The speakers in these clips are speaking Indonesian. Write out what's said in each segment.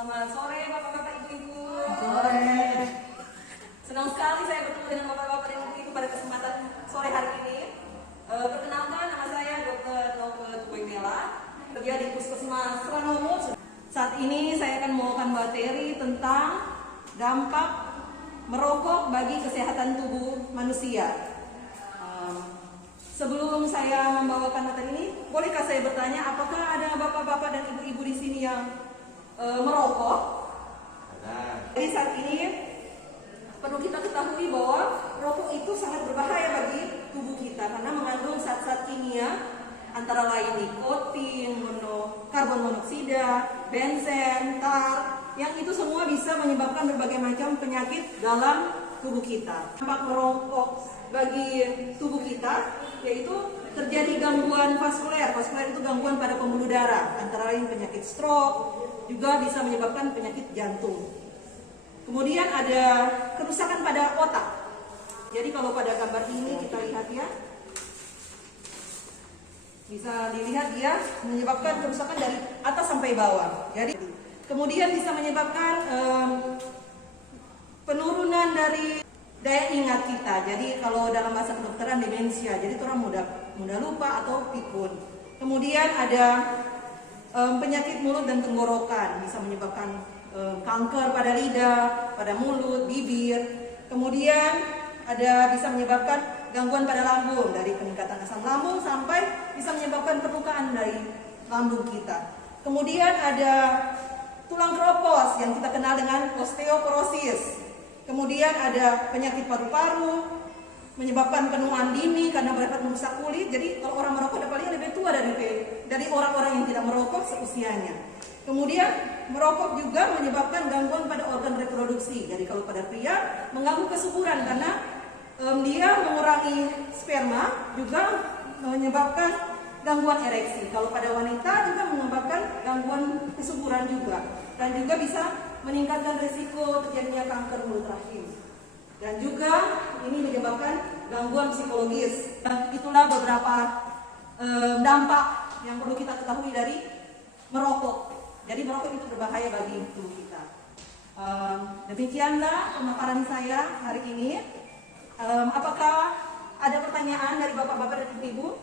Selamat sore Bapak-Bapak, Ibu-Ibu. Sore. Senang sekali saya bertemu dengan Bapak-Bapak dan Ibu-Ibu pada kesempatan sore hari ini. Perkenalkan, nama saya Dr. Nova Tuwengela, kerja di Puskesmas Ranomo. Saat ini saya akan membawakan materi tentang dampak merokok bagi kesehatan tubuh manusia. Sebelum saya membawakan materi ini, bolehkah saya bertanya, apakah ada bapak-bapak dan ibu-ibu di sini yang merokok? Jadi saat ini perlu kita ketahui bahwa rokok itu sangat berbahaya bagi tubuh kita karena mengandung zat-zat kimia antara lain nikotin, karbon monoksida, benzen, tar, yang itu semua bisa menyebabkan berbagai macam penyakit dalam tubuh kita. Dampak merokok bagi tubuh kita yaitu terjadi gangguan vaskuler. Vaskuler itu gangguan pada pembuluh darah, antara lain penyakit stroke, juga bisa menyebabkan penyakit jantung. Kemudian ada kerusakan pada otak. Jadi kalau pada gambar ini kita lihat ya, bisa dilihat dia menyebabkan kerusakan dari atas sampai bawah. Jadi kemudian bisa menyebabkan penurunan dari daya ingat kita. Jadi kalau dalam bahasa kedokteran demensia, jadi orang mudah lupa atau pikun. Kemudian ada penyakit mulut dan tenggorokan, bisa menyebabkan kanker pada lidah, pada mulut, bibir. Kemudian ada bisa menyebabkan gangguan pada lambung, dari peningkatan asam lambung sampai bisa menyebabkan perlukaan dari lambung kita. Kemudian ada tulang keropos yang kita kenal dengan osteoporosis. Kemudian ada penyakit paru-paru, menyebabkan penuaan dini karena dapat merusak kulit. Jadi kalau orang merokok paling lebih tua dari orang-orang yang tidak merokok seusianya. Kemudian merokok juga menyebabkan gangguan pada organ reproduksi. Jadi kalau pada pria mengganggu kesuburan karena dia mengurangi sperma, juga menyebabkan gangguan ereksi. Kalau pada wanita juga menyebabkan gangguan kesuburan juga, dan juga bisa meningkatkan risiko terjadinya kanker mulut rahim. Dan juga ini menyebabkan gangguan psikologis. Itulah beberapa dampak yang perlu kita ketahui dari merokok. Jadi merokok itu berbahaya bagi tubuh kita. Demikianlah pemaparan saya hari ini. Apakah ada pertanyaan dari bapak-bapak dan ibu-ibu?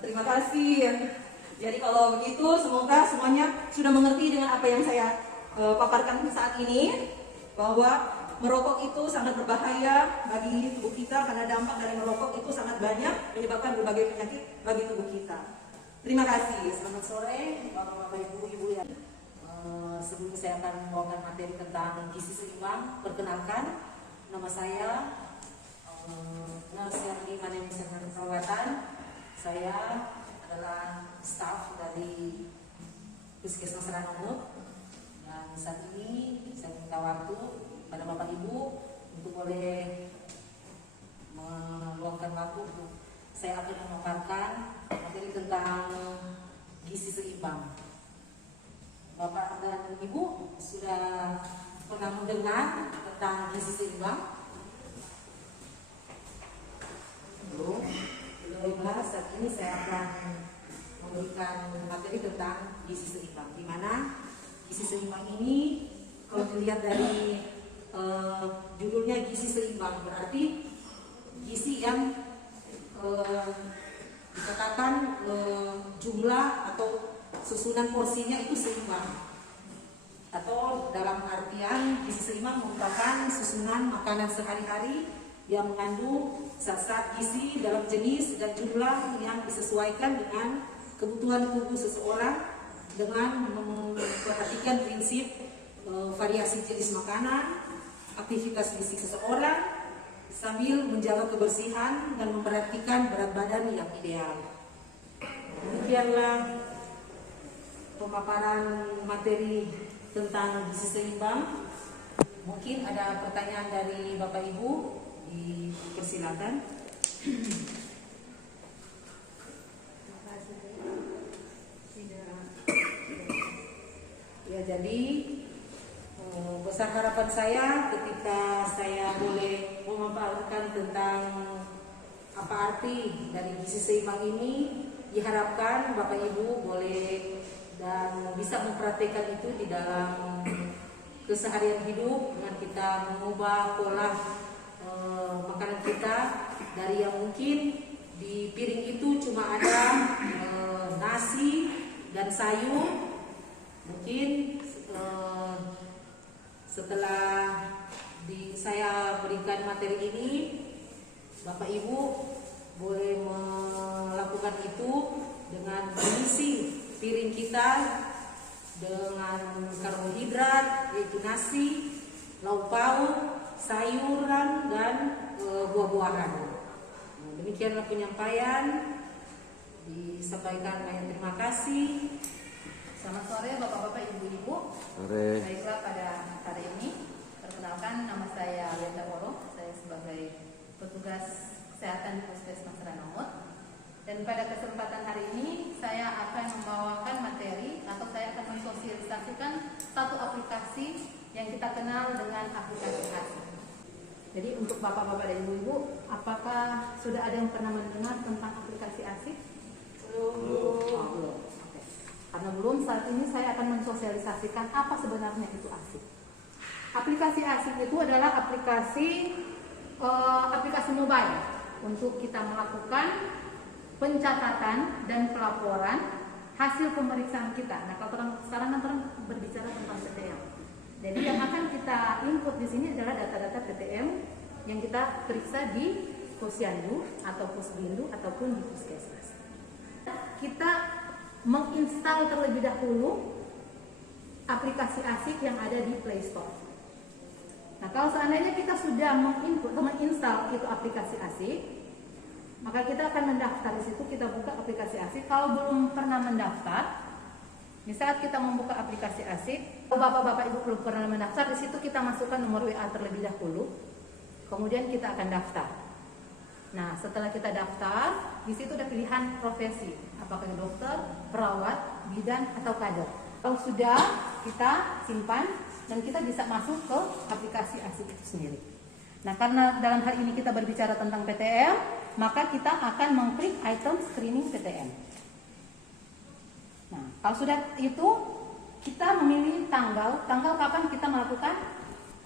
Terima kasih. Jadi kalau begitu semoga semuanya sudah mengerti dengan apa yang saya paparkan saat ini, bahwa merokok itu sangat berbahaya bagi tubuh kita karena dampak dari merokok itu sangat banyak, menyebabkan berbagai penyakit bagi tubuh kita. Terima kasih. Selamat sore bapak-bapak, ibu-ibu ya. Sebelum saya akan membawakan materi tentang gizi seimbang, perkenalkan nama saya Narsiani Manemisana Perawatan. Saya adalah staf dari Puskesmas Ranomo, dan saat ini saya minta waktu pada Bapak Ibu untuk boleh meluangkan waktu untuk saya akan memaparkan materi tentang gizi seimbang. Bapak dan Ibu sudah pernah mendengar tentang gizi seimbang? Belum. Saat ini saya akan memberikan materi tentang gizi seimbang, di mana gizi seimbang ini kalau dilihat dari judulnya gizi seimbang, berarti gizi yang dikatakan jumlah atau susunan porsinya itu seimbang, atau dalam artian gizi seimbang merupakan susunan makanan sehari-hari yang mengandung zat-zat gizi dalam jenis dan jumlah yang disesuaikan dengan kebutuhan tubuh seseorang, dengan memperhatikan prinsip variasi jenis makanan, aktivitas fisik seseorang, sambil menjaga kebersihan dan memperhatikan berat badan yang ideal. Demikianlah pemaparan materi tentang gizi seimbang. Mungkin ada pertanyaan dari Bapak Ibu, dipersilakan. Ya, jadi besar harapan saya ketika saya boleh memaparkan tentang apa arti dari gizi seimbang ini, diharapkan Bapak Ibu boleh dan bisa mempraktekkan itu di dalam keseharian hidup dengan kita mengubah pola makanan kita dari yang mungkin di piring itu cuma ada nasi dan sayur. Mungkin setelah saya berikan materi ini, Bapak Ibu boleh melakukan itu dengan mengisi piring kita dengan karbohidrat, yaitu nasi, lauk pauk, sayuran, dan buah-buahan. Demikianlah penyampaian. Disampaikan banyak terima kasih. Selamat sore Bapak-Bapak, Ibu-Ibu. Sore. Baiklah, pada hari ini perkenalkan, nama saya Lenda Woro. Saya sebagai petugas kesehatan di Puskesmas Ranumut. Dan pada kesempatan hari ini saya akan membawakan materi atau saya akan mensosialisasikan satu aplikasi yang kita kenal dengan aplikasi ASIK. Jadi untuk Bapak-Bapak dan Ibu-Ibu, apakah sudah ada yang pernah mendengar tentang aplikasi ASIK? Belum. Oke. Karena belum, saat ini saya akan mensosialisasikan apa sebenarnya itu ASIK. Aplikasi ASIK itu adalah aplikasi mobile untuk kita melakukan pencatatan dan pelaporan hasil pemeriksaan kita. Nah, kalau sekarang kan berbicara tentang PTM. Jadi yang akan kita input di sini adalah data-data PTM yang kita periksa di Posyandu atau Pusbindu ataupun di Puskesmas. Kita menginstal terlebih dahulu aplikasi ASIK yang ada di Play Store. Nah, kalau seandainya kita sudah menginstal itu aplikasi ASIK, maka kita akan mendaftar di situ. Kita buka aplikasi ASIK. Kalau belum pernah mendaftar, di saat kita membuka aplikasi ASIK, kalau Bapak-Bapak Ibu belum pernah mendaftar, di situ kita masukkan nomor WA terlebih dahulu. Kemudian kita akan daftar. Nah, setelah kita daftar, di situ ada pilihan profesi, apakah dokter, perawat, bidan, atau kader. Kalau sudah, kita simpan dan kita bisa masuk ke aplikasi ASIK itu sendiri. Nah, karena dalam hari ini kita berbicara tentang PTM, maka kita akan mengklik item screening PTM. Nah, kalau sudah itu, kita memilih tanggal kapan kita melakukan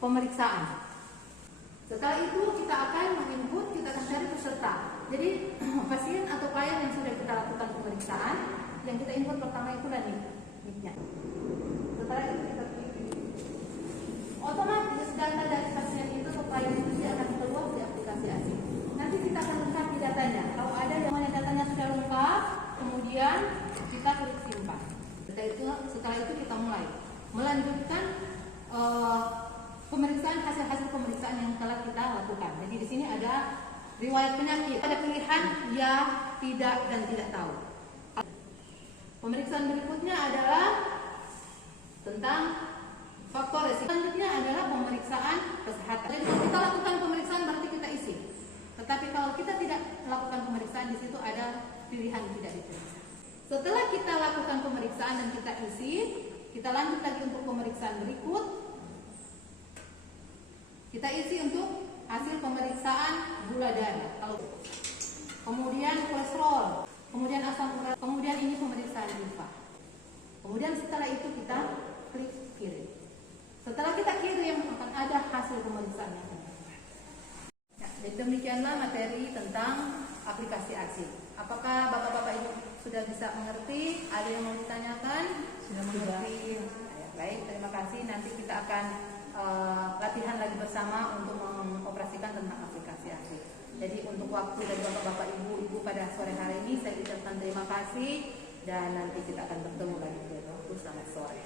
pemeriksaan. Setelah itu kita akan menginput, kita akan cari peserta. Jadi pasien atau klien yang sudah kita lakukan pemeriksaan, yang kita input pertama itu adalah NIK-nya. Setelah itu kita pilih. Otomatis data dari pasien itu atau klien itu akan keluar di aplikasi ASIK. Nanti kita akan lengkapi datanya. Kalau ada yang mana datanya sudah lengkap, kemudian kita klik simpan. Setelah itu kita mulai melanjutkan hasil pemeriksaan yang telah kita lakukan. Jadi di sini ada riwayat penyakit, ada pilihan ya, tidak, dan tidak tahu. Pemeriksaan berikutnya adalah tentang faktor resiko. Selanjutnya adalah pemeriksaan kesehatan. Jadi kalau kita lakukan pemeriksaan berarti kita isi. Tetapi kalau kita tidak melakukan pemeriksaan, di situ ada pilihan tidak diperiksa. Setelah kita lakukan pemeriksaan dan kita isi, kita lanjut lagi untuk pemeriksaan berikut. Kita isi untuk hasil pemeriksaan gula darah, kemudian kolesterol, kemudian asam urat, kemudian ini pemeriksaan limfa. Kemudian setelah itu kita klik kirim. Setelah kita kirim akan ada hasil pemeriksaan yang ada. Ya, jadi demikianlah materi tentang aplikasi ASIK. Apakah Bapak-Bapak Ibu sudah bisa mengerti? Ada yang mau ditanyakan? Sudah mengerti. Ya, baik, terima kasih. Nanti kita akan latihan lagi bersama untuk mengoperasikan tentang aplikasi ASIK. Jadi untuk waktu dari Bapak-Bapak Ibu pada sore hari ini saya ucapkan terima kasih dan nanti kita akan bertemu lagi. Selamat sore.